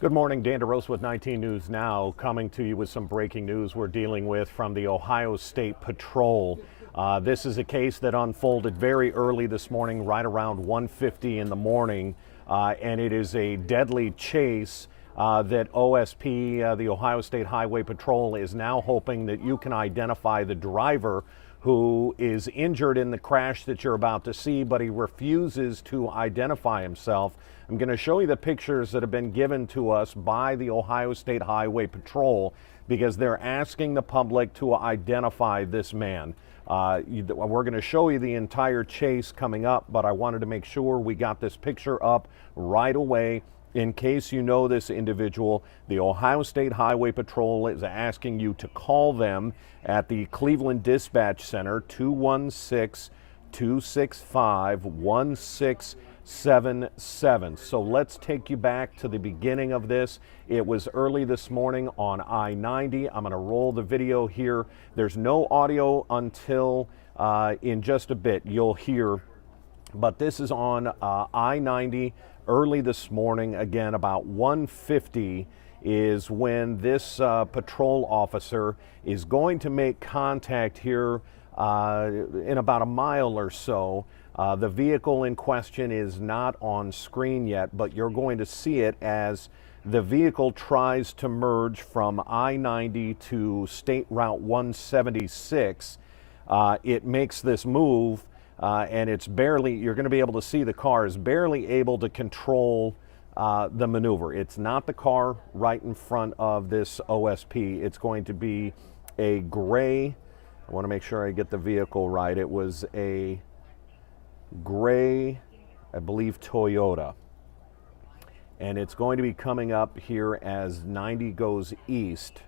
Good morning, Dan DeRosa with 19 News Now, coming to you with some breaking news we're dealing with from the Ohio State Patrol. This is a case that unfolded very early this morning, right around 1:50 in the morning, and it is a deadly chase that OSP, the Ohio State Highway Patrol, is now hoping that you can identify the driver who is injured in the crash that you're about to see, but he refuses to identify himself. I'm going to show you the pictures that have been given to us by the Ohio State Highway Patrol because they're asking the public to identify this man. We're going to show you the entire chase coming up, but I wanted to make sure we got this picture up right away. In case you know this individual, the Ohio State Highway Patrol is asking you to call them at the Cleveland Dispatch Center, 216-265-1677. So let's take you back to the beginning of this. It was early this morning on I-90. I'm going to roll the video here. There's no audio until in just a bit you'll hear, but this is on I-90 early this morning. Again, about 1:50 is when this patrol officer is going to make contact here in about a mile or so. The vehicle in question is not on screen yet, but you're going to see it as the vehicle tries to merge from I-90 to State Route 176. It makes this move. And it's barely, you're going to be able to see the car is barely able to control the maneuver. It's not the car right in front of this OSP. It's going to be a gray, I want to make sure I get the vehicle right. It was a gray, I believe, Toyota. And it's going to be coming up here as 90 goes east.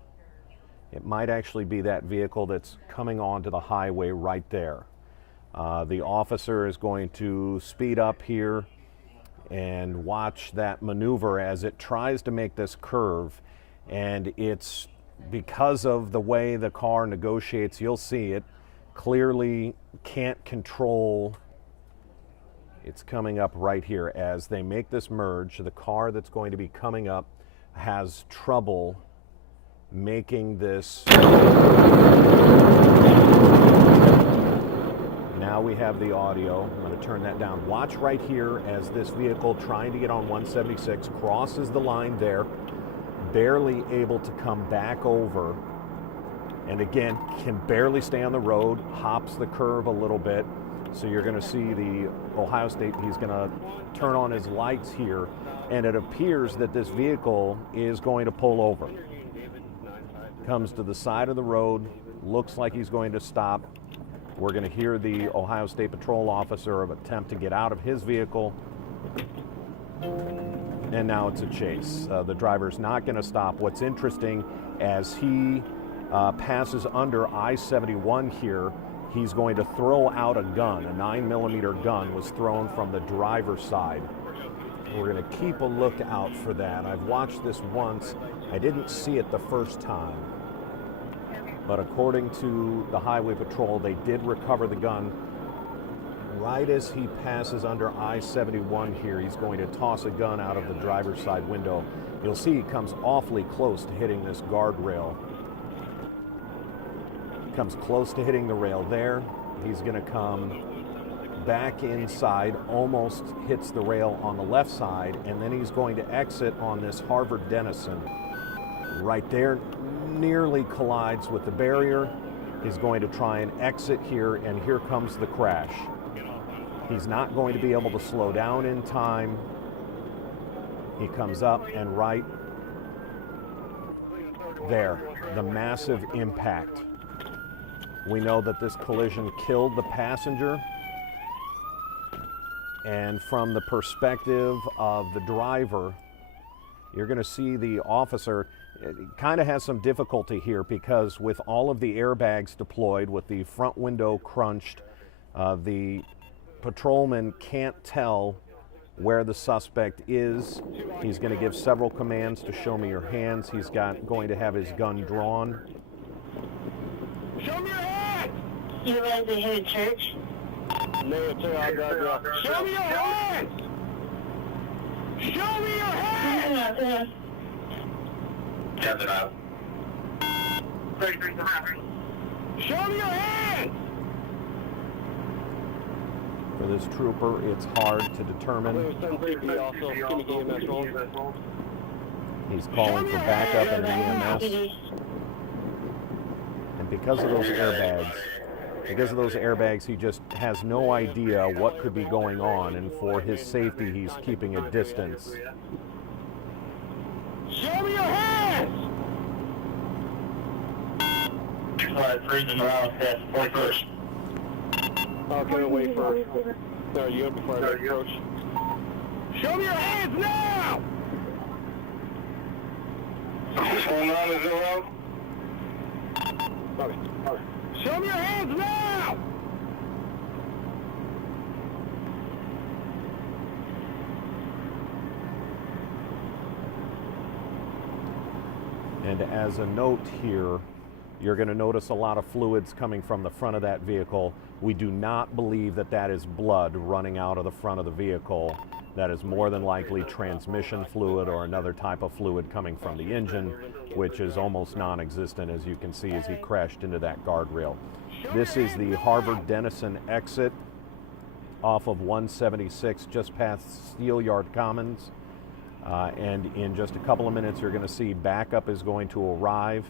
It might actually be that vehicle that's coming onto the highway right there. The officer is going to speed up here and watch that maneuver as it tries to make this curve. And it's because of the way the car negotiates, you'll see it clearly can't control. It's coming up right here as they make this merge. The car that's going to be coming up has trouble making this. Now we have the audio. I'm going to turn that down. Watch right here as this vehicle trying to get on 176 crosses the line there, barely able to come back over, and again can barely stay on the road, hops the curve a little bit. So you're going to see the Ohio State, he's going to turn on his lights here, and it appears that this vehicle is going to pull over. Comes to the side of the road, looks like he's going to stop. We're going to hear the Ohio State Patrol officer attempt to get out of his vehicle. And now it's a chase. The driver's not going to stop. What's interesting, as he passes under I-71 here, he's going to throw out a gun. A 9mm gun was thrown from the driver's side. We're going to keep a lookout for that. I've watched this once. I didn't see it the first time. But according to the Highway Patrol, they did recover the gun. Right as he passes under I-71 here, he's going to toss a gun out of the driver's side window. You'll see he comes awfully close to hitting this guardrail. Comes close to hitting the rail there. He's going to come back inside, almost hits the rail on the left side, and then he's going to exit on this Harvard Denison. Right there, nearly collides with the barrier. He's going to try and exit here, and here comes the crash. He's not going to be able to slow down in time. He comes up, and right there, the massive impact. We know that this collision killed the passenger, and from the perspective of the driver, you're going to see the officer kind of has some difficulty here because with all of the airbags deployed, with the front window crunched, the patrolman can't tell where the suspect is. He's going to give several commands to show me your hands. He's going to have his gun drawn. Show me your hands! You guys are here at church? No, it's all right. Show me your hands! Show me your hands! Show me your hands! For this trooper, it's hard to determine. He's calling for backup and EMS. And because of those airbags, he just has no idea what could be going on, and for his safety, he's keeping a distance. Show me your hands! Okay, wait first. No, you up before I approach. Show me your hands now! What's going on, Zero? Okay. Show me your hands now! And as a note here, you're going to notice a lot of fluids coming from the front of that vehicle. We do not believe that that is blood running out of the front of the vehicle. That is more than likely transmission fluid or another type of fluid coming from the engine, which is almost non-existent, as you can see as he crashed into that guardrail. This is the Harvard-Denison exit off of 176 just past Steelyard Commons. And in just a couple of minutes, you're going to see backup is going to arrive,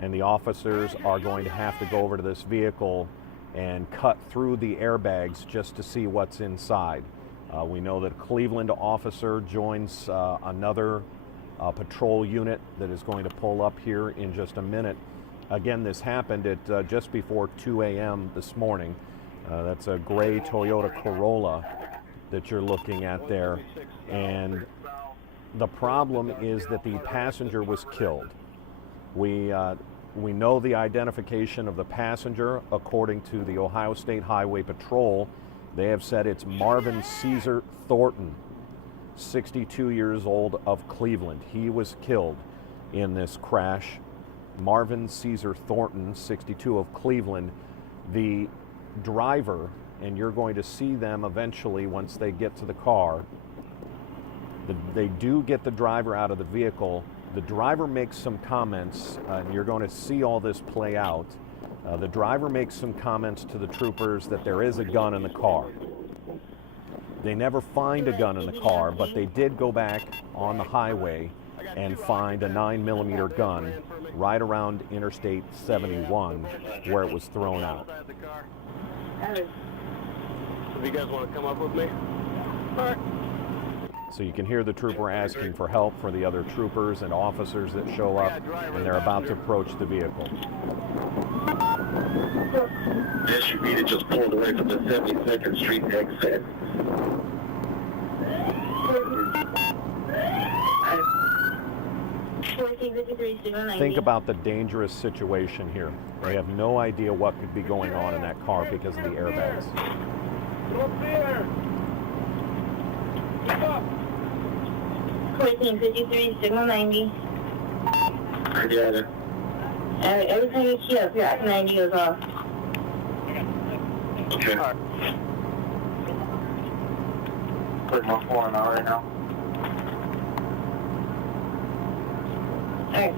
and the officers are going to have to go over to this vehicle and cut through the airbags just to see what's inside. We know that a Cleveland officer joins another patrol unit that is going to pull up here in just a minute. Again, this happened at just before 2 a.m. this morning. That's a gray Toyota Corolla that you're looking at there. And the problem is that the passenger was killed. We know the identification of the passenger according to the Ohio State Highway Patrol. They have said it's Marvin Caesar Thornton, 62 years old, of Cleveland. He was killed in this crash. Marvin Caesar Thornton, 62, of Cleveland. The driver, and you're going to see them eventually once they get to the car, they do get the driver out of the vehicle. The driver makes some comments, and you're going to see all this play out. The driver makes some comments to the troopers that there is a gun in the car. They never find a gun in the car, but they did go back on the highway and find a 9mm gun right around Interstate 71 where it was thrown out. If you guys want to come up with me? All right. So you can hear the trooper asking for help for the other troopers and officers that show up, and they're about to approach the vehicle. SUV that just pulled away from the 72nd Street exit. Think about the dangerous situation here. They have no idea what could be going on in that car because of the airbags. Go there! Keep up! 1453, signal 90. I got it. Every time you key up, your 90 goes off. Okay. All right. Put my phone out right now. Alright.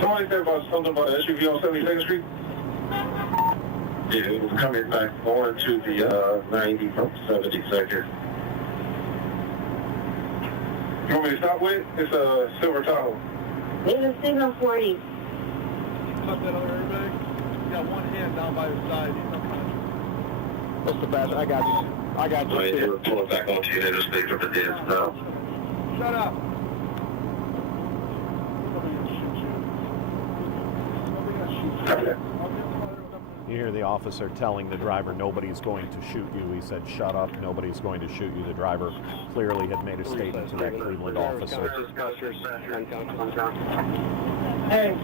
Somebody said about something about an SUV on 72nd Street? Yeah, it was coming back going to the 90 from 72nd. You want me to stop with? It's a silver Tahoe. There's a signal 40. Cut that other airbag. You got one hand down by the side. What's the best? I got you. I got you. Right, they were pulling back onto you. They just stayed from the dance now. Shut up. Okay. You hear the officer telling the driver nobody's going to shoot you. He said, shut up, nobody's going to shoot you. The driver clearly had made a statement to that Cleveland officer. Alright.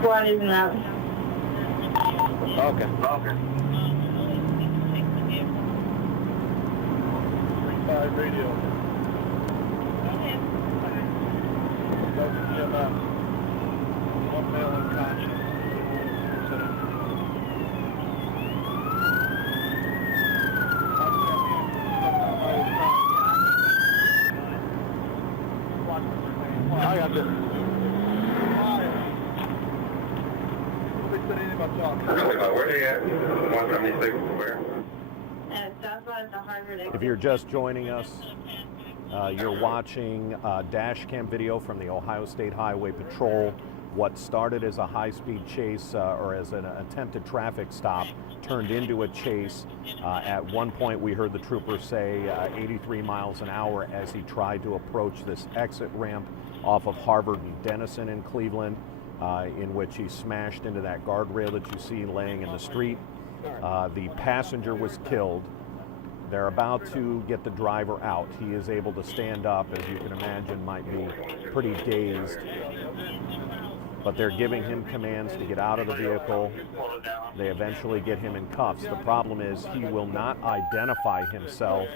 Squad isn't out. Okay. Okay. 3-5 radio. EMS. One male unconscious. I got you. Nobody said anything about talking. Where they at? 176, where? Southwest the Harvard. If you're just joining us, you're watching a dash cam video from the Ohio State Highway Patrol. What started as a high-speed chase or as an attempted traffic stop turned into a chase. At one point, we heard the trooper say 83 miles an hour as he tried to approach this exit ramp off of Harvard and Denison in Cleveland, in which he smashed into that guardrail that you see laying in the street. The passenger was killed. They're about to get the driver out. He is able to stand up, as you can imagine, might be pretty dazed. But they're giving him commands to get out of the vehicle. They eventually get him in cuffs. The problem is he will not identify himself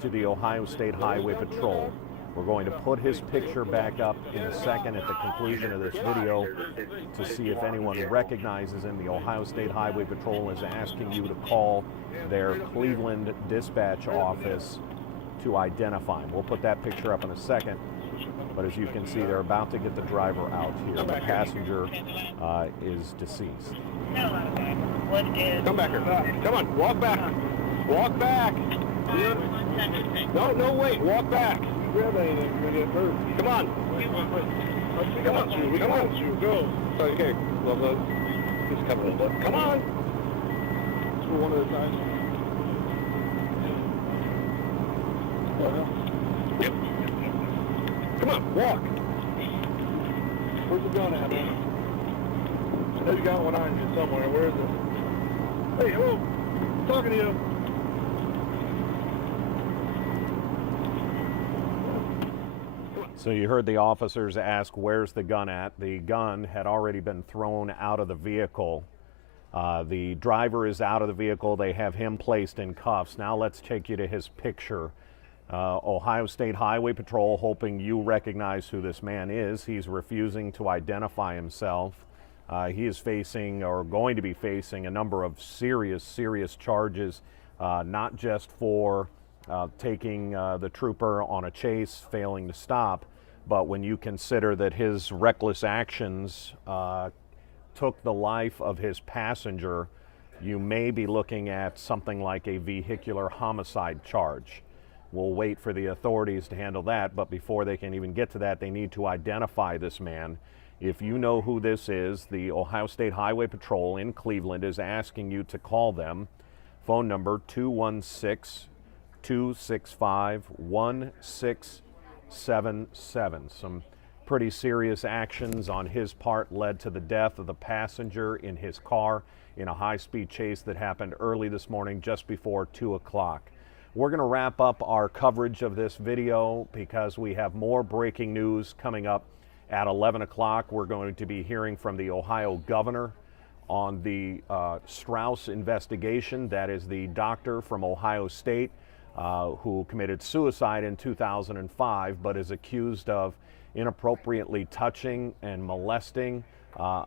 to the Ohio State Highway Patrol. We're going to put his picture back up in a second at the conclusion of this video to see if anyone recognizes him. The Ohio State Highway Patrol is asking you to call their Cleveland dispatch office to identify him. We'll put that picture up in a second. But as you can see, they're about to get the driver out here. The passenger is deceased. Come back here. Come on, walk back. Walk back. No, wait, walk back. Grab anything, you're gonna get hurt. Come on. Come on, go. Okay, well, just cover the lip. Come on. Let's go one at a time. Yep. Come on, walk. Where's the gun at, man? I know you got one on you somewhere. Where is it? Hey, hello. I'm talking to you. So you heard the officers ask, where's the gun at? The gun had already been thrown out of the vehicle. The driver is out of the vehicle. They have him placed in cuffs. Now let's take you to his picture. Ohio State Highway Patrol, hoping you recognize who this man is. He's refusing to identify himself. He is facing, or going to be facing, a number of serious charges, not just for taking the trooper on a chase, failing to stop, but when you consider that his reckless actions took the life of his passenger, you may be looking at something like a vehicular homicide charge. We'll wait for the authorities to handle that, but before they can even get to that, they need to identify this man. If you know who this is, the Ohio State Highway Patrol in Cleveland is asking you to call them. Phone number 216-265-1677. Some pretty serious actions on his part led to the death of the passenger in his car in a high-speed chase that happened early this morning just before 2 o'clock. We're going to wrap up our coverage of this video because we have more breaking news coming up at 11 o'clock. We're going to be hearing from the Ohio governor on the Strauss investigation. That is the doctor from Ohio State who committed suicide in 2005 but is accused of inappropriately touching and molesting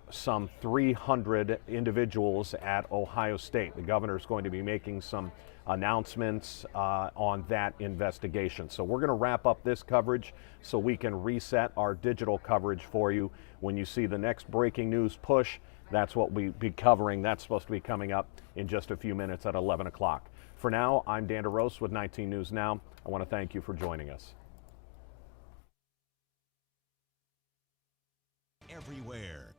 some 300 individuals at Ohio State. The governor is going to be making some announcements on that investigation. So we're going to wrap up this coverage so we can reset our digital coverage for you. When you see the next breaking news push, that's what we'll be covering. That's supposed to be coming up in just a few minutes at 11 o'clock. For now, I'm Dan DeRose with 19 News Now. I want to thank you for joining us. Everywhere.